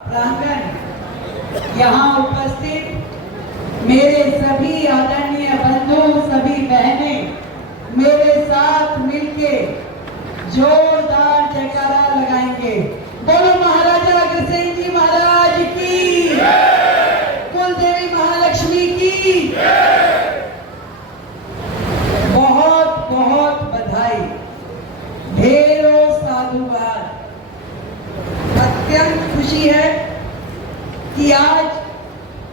प्रांगण यहाँ उपस्थित मेरे सभी आदरणीय बंधु, सभी बहनें मेरे साथ मिलके जोरदार जयकारा लगाएंगे। बोलो महाराजा अग्रसेन जी महाराज की, कुलदेवी महालक्ष्मी की बहुत बहुत बधाई, ढेरों साधुवाद। अत्यंत खुशी है कि आज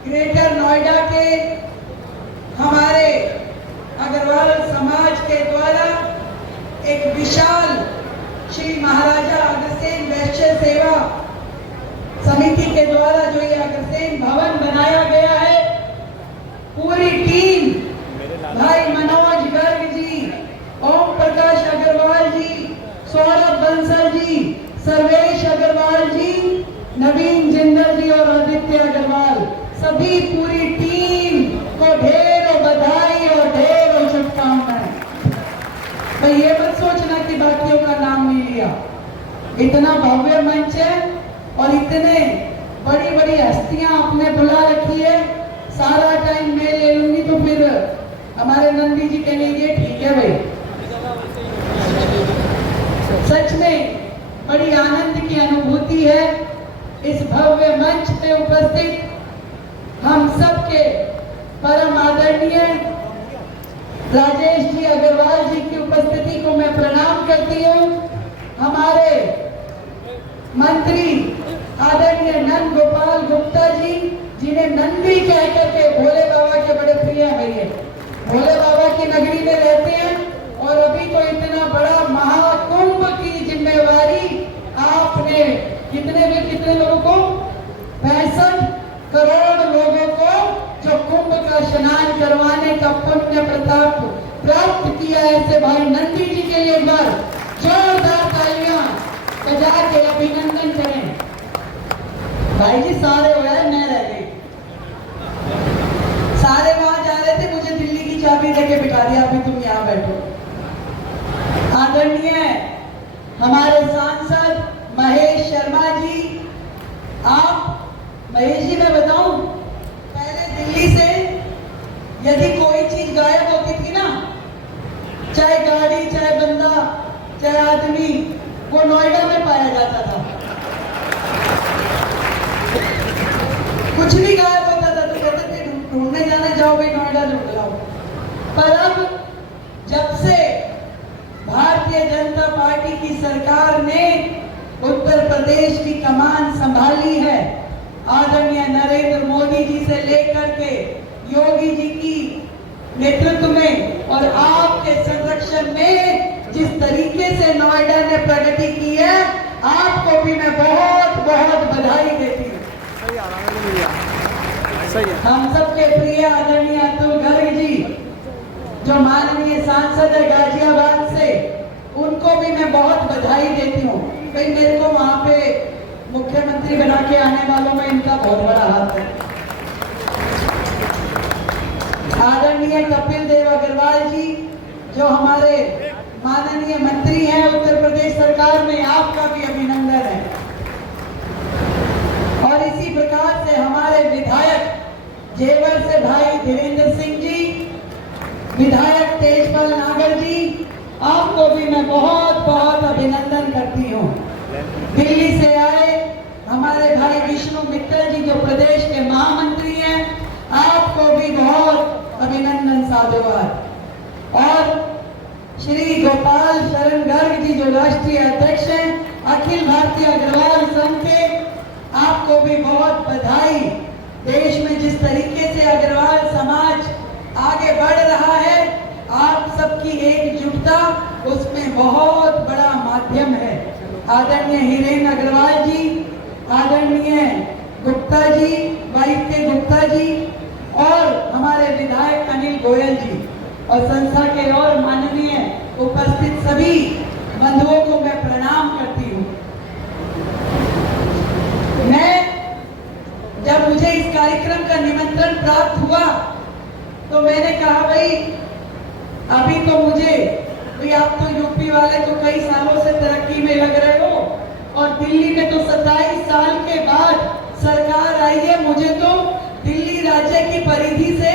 ग्रेटर नोएडा के हमारे अग्रवाल समाज के द्वारा एक विशाल श्री महाराजा अग्रसेन वैश्य सेवा समिति के द्वारा जो ये अग्रसेन भवन बनाया गया है, पूरी टीम भाई मनोज गर्ग जी, ओम प्रकाश अग्रवाल जी, सौरभ बंसल जी, सर्वेश अग्रवाल जी, नवीन जिंदल जी और आदित्य अग्रवाल, सभी पूरी टीम को ढेरों बधाई और ढेरों शुभकामनाएं। तो ये मत सोचना कि बाकियों का नाम नहीं लिया। इतना भव्य मंच है और इतने बड़ी बड़ी हस्तियां आपने बुला रखी है, सारा टाइम मैं ले लूंगी तो फिर हमारे नंदी जी कहेंगे ठीक है भाई। सच में बड़ी आनंद की अनुभूति है इस भव्य मंच पे उपस्थित हम सबके परम आदरणीय राजेश जी अग्रवाल जी की उपस्थिति को मैं प्रणाम करती हूँ। हमारे मंत्री आदरणीय नंद गोपाल गुप्ता जी, जिन्हें नंदी कह करके भोले बाबा के बड़े प्रिय हैं, भैया भोले बाबा की नगरी में रहते हैं और अभी तो इतना बड़ा महाकुंभ की जिम्मेवारी आपने कितने लोगों को 65 करोड़ लोगों को जो कुंभ का स्नान करवाने का पुण्य प्रताप प्राप्त किया है, ऐसे भाई नंदी जी के लिए एक बार जोरदार तालियां बजा के अभिनंदन करें। भाई जी सारे हो गए, मैं रह गई। सारे वहां जा रहे थे, मुझे दिल्ली की चाबी देके बिठा दिया, अभी तुम यहाँ बैठो। आदरणीय हमारे सांसद महेश शर्मा जी, आप महेश जी मैं बताऊं, पहले दिल्ली से यदि कोई चीज गायब होती थी ना, चाहे गाड़ी, चाहे बंदा, चाहे आदमी, वो नोएडा में पाया जाता था। कुछ भी गायब होता था तो कहते थे ढूंढने जाना, जाओ भाई नोएडा ढूंढ लाओ। पर अब जब से भारतीय जनता पार्टी की सरकार ने उत्तर प्रदेश की कमान संभाली है, आदरणीय नरेंद्र मोदी जी से लेकर के योगी जी की नेतृत्व में और आपके संरक्षण में जिस तरीके से नोएडा ने प्रगति की है, आपको भी मैं बहुत बहुत बधाई देती हूँ। हम सबके प्रिय आदरणीय अतुल गर्ग जी, जो माननीय सांसद है गाजियाबाद से, उनको भी मैं बहुत बधाई देती हूँ। भाई मेरे को वहां पे मुख्यमंत्री बना के आने वालों में इनका बहुत बड़ा हाथ है। आदरणीय कपिल देव अग्रवाल जी, जो हमारे माननीय मंत्री हैं उत्तर प्रदेश सरकार में, आपका भी अभिनंदन है। और इसी प्रकार से हमारे विधायक जेवर से भाई धीरेन्द्र सिंह जी, विधायक तेजपाल नागर जी, आपको भी मैं बहुत बहुत अभिनंदन करती हूँ। दिल्ली से आए हमारे भाई विष्णु मित्तल जी, जो प्रदेश के महामंत्री हैं, आपको भी बहुत अभिनंदन साधुवाद। और श्री गोपाल शरण गर्ग जी, जो राष्ट्रीय अध्यक्ष हैं अखिल भारतीय अग्रवाल संघ के, आपको भी बहुत बधाई। देश में जिस तरीके से अग्रवाल समाज आगे बढ़ रहा है, आप सबकी एकजुटता उसमें बहुत बड़ा माध्यम है। आदरणीय हिरेन अग्रवाल जी, आदरणीय गुप्ता जी, वाइके गुप्ता जी और हमारे विधायक अनिल गोयल जी और संस्था के और माननीय उपस्थित सभी बंधुओं को मैं प्रणाम करती हूँ। मैं जब मुझे इस कार्यक्रम का निमंत्रण प्राप्त हुआ तो मैंने कहा भाई अभी तो मुझे, भाई आप तो यूपी वाले तो कई सालों से तरक्की में लग रहे हो और दिल्ली में तो 27 साल के बाद बताइए, मुझे तो दिल्ली राज्य की परिधि से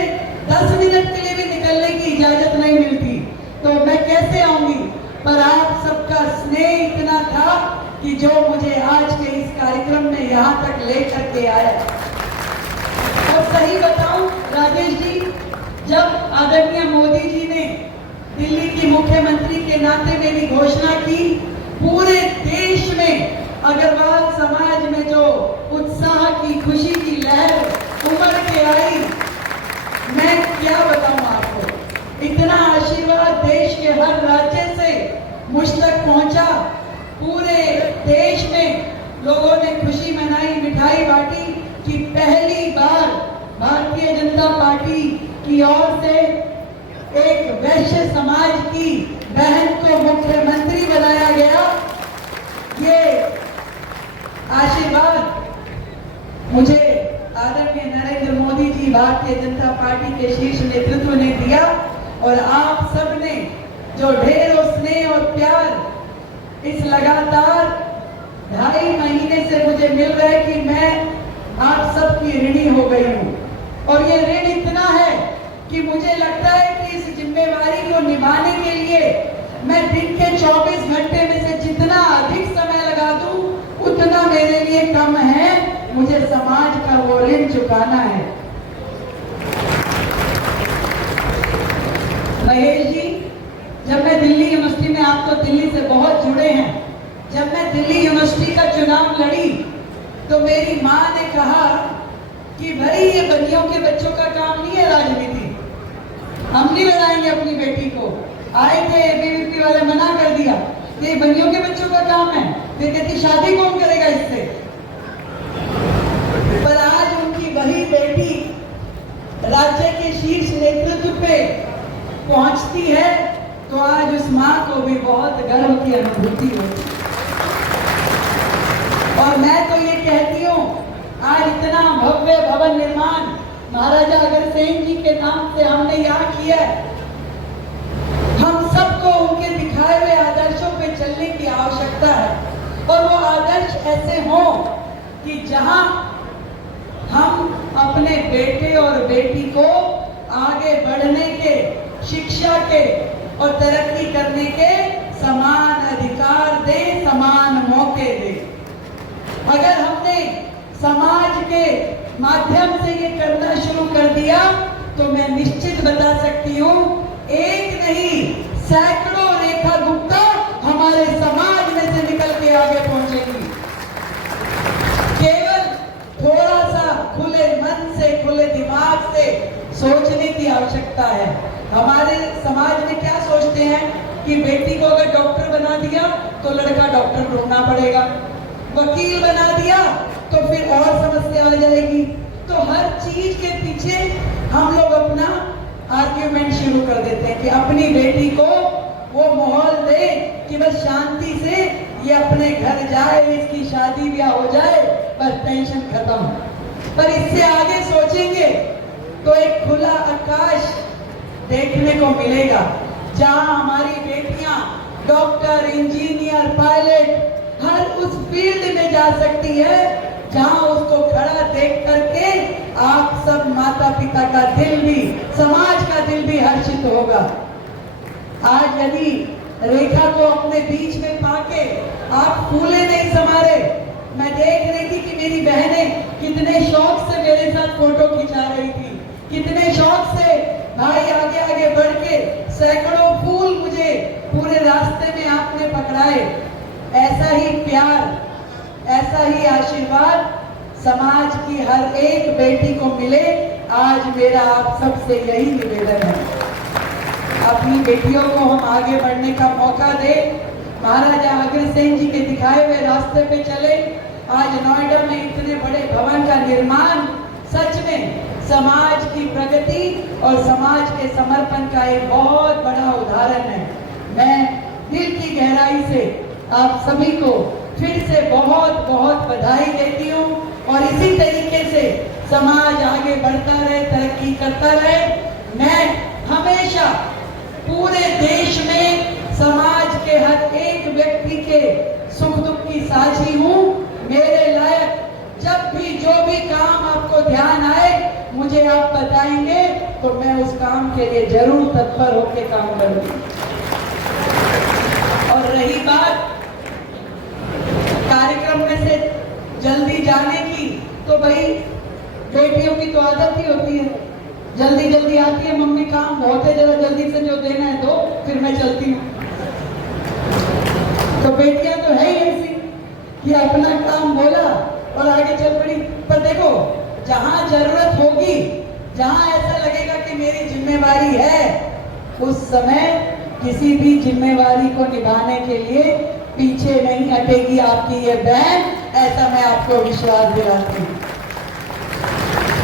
10 मिनट के लिए भी निकलने की इजाजत नहीं मिलती, तो मैं कैसे आऊंगी। पर आप सबका स्नेह इतना था कि जो मुझे आज के इस कार्यक्रम में यहाँ तक लेकर के आया। और सही बताऊं राजेश जी, जब आदरणीय मोदी जी ने दिल्ली की मुख्यमंत्री के नाते मेरी घोषणा की, पूरे देश में अग्रवाल समाज में जो उत्साह की, खुशी की लहर उमड़ के आई, मैं क्या बताऊं आपको। इतना आशीर्वाद देश के हर राज्य से मुझ तक पहुंचा। पूरे देश में लोगों ने खुशी मनाई, मिठाई बांटी कि पहली बार भारतीय जनता पार्टी की ओर से एक वैश्य समाज की बहन को मुख्यमंत्री बनाया गया। ये आशीर्वाद मुझे आदरणीय नरेंद्र मोदी जी, भारतीय जनता पार्टी के शीर्ष नेतृत्व ने दिया। और आप सबने जो ढेरों स्नेह और प्यार इस लगातार 2.5 महीने से मुझे मिल रहा है कि मैं आप सबकी ऋणी हो गई हूँ। और ये ऋण इतना है कि मुझे लगता है कि इस जिम्मेवारी को निभाने के लिए मैं दिन के 24 घंटे में से जितना अधिक समय लगा दूं, उतना मेरे लिए कम है। मुझे समाज का वो ऋण चुकाना है। महेश जी, जब मैं दिल्ली यूनिवर्सिटी में, आप तो दिल्ली से बहुत जुड़े हैं, जब मैं दिल्ली यूनिवर्सिटी का चुनाव लड़ी तो मेरी माँ ने कहा कि भाई ये बनियों के बच्चों का काम नहीं है राजनीति, हम नहीं लड़ाएंगे अपनी बेटी को। आए थे एबीवीपी वाले, मना कर दिया, ये बनियों के बच्चों का काम है। फिर कहती शादी कौन करेगा इससे। पर आज उनकी वही बेटी राज्य के शीर्ष नेतृत्व पे पहुंचती है तो आज उस माँ को भी बहुत गर्व की अनुभूति होती है। और मैं तो ये कहती हूँ, आज इतना भव्य भवन निर्माण महाराजा अग्रसेन जी के नाम से हमने यहाँ किया है। हम सबको उनके दिखाए हुए आदर्शों पे चलने की आवश्यकता है। और वो आदर्श ऐसे हों कि जहां हम अपने बेटे और बेटी को आगे बढ़ने के, शिक्षा के और तरक्की करने के समान अधिकार दें, समान मौके दें। अगर हमने समाज के माध्यम से ये करना शुरू कर दिया तो मैं निश्चित बता सकती हूँ, एक नहीं सैकड़ों रेखा गुप्ता हमारे समाज में से निकल के आगे पहुंचेंगी। केवल थोड़ा सा खुले मन से, खुले दिमाग से सोचने की आवश्यकता है। हमारे समाज में क्या सोचते हैं कि बेटी को अगर डॉक्टर बना दिया तो लड़का डॉक्टर ढूंढना पड़ेगा, वकील बना दिया तो फिर और समस्या आ जाएगी। तो हर चीज के पीछे हम लोग अपना आर्ग्यूमेंट शुरू कर देते हैं कि अपनी बेटी को वो माहौल दे कि बस शांति से ये अपने घर जाए, इसकी शादी ब्याह हो जाए, बस टेंशन खत्म। पर इससे आगे सोचेंगे तो एक खुला आकाश देखने को मिलेगा, जहां हमारी बेटियां डॉक्टर, इंजीनियर, पायलट हर उस फील्ड में जा सकती है जहां उसको खड़ा देख करके आप सब माता पिता का दिल भी, समाज का दिल भी हर्षित होगा। आज यदि रेखा को अपने बीच में पाके आप फूले नहीं समारे। मैं देख रही थी कि मेरी बहनें कितने शौक से मेरे साथ फोटो खिंचा रही थी, कितने शौक से भाई आगे आगे बढ़ के सैकड़ों फूल मुझे पूरे रास्ते में आपने पकड़ाए। ऐसा ही प्यार, ऐसा ही आशीर्वाद समाज की हर एक बेटी को मिले। आज मेरा आप सबसे यही निवेदन है, अपनी बेटियों को हम आगे बढ़ने का मौका दें, महाराजा अग्रसेन जी के दिखाए हुए रास्ते पे चले। आज नोएडा में इतने बड़े भवन का निर्माण सच में समाज की प्रगति और समाज के समर्पण का एक बहुत बड़ा उदाहरण है। मैं दिल की गहराई से आप सभी को फिर से बहुत बहुत बधाई देती हूँ और इसी तरीके से समाज आगे बढ़ता रहे, तरक्की करता रहे। मैं हमेशा पूरे देश में समाज के हर एक व्यक्ति के सुख दुख की साझी हूँ। मेरे लायक जब भी जो भी काम आपको ध्यान आए मुझे आप बताएंगे तो मैं उस काम के लिए जरूर तत्पर होकर काम करूंगी। और रही बात कार्यक्रम में से जल्दी जाने की, तो भाई बेटियों की तो आदत ही होती है, जल्दी जल्दी आती है, मम्मी काम बहुत है, जरा जल्दी से जो देना है दो, फिर मैं चलती हूँ। तो बेटियां तो है ही ऐसी कि अपना काम बोला और आगे चल पड़ी। पर देखो, जहां जरूरत होगी, जहां ऐसा लगेगा कि मेरी जिम्मेवारी है, उस समय किसी भी जिम्मेवारी को निभाने के लिए पीछे नहीं हटेगी आपकी ये बहन, ऐसा मैं आपको विश्वास दिलाती हूँ।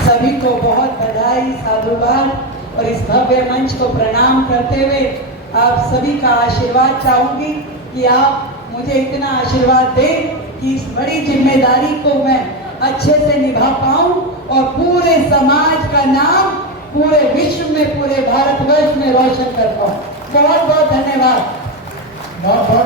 सभी को बहुत बधाई, साधुवाद और इस भव्य मंच को प्रणाम करते हुए आप सभी का आशीर्वाद चाहूंगी कि आप मुझे इतना आशीर्वाद दें कि इस बड़ी जिम्मेदारी को मैं अच्छे से निभा पाऊं और पूरे समाज का नाम पूरे विश्व में, पूरे भारतवर्ष में रोशन कर पाऊं। बहुत बहुत धन्यवाद। बहुत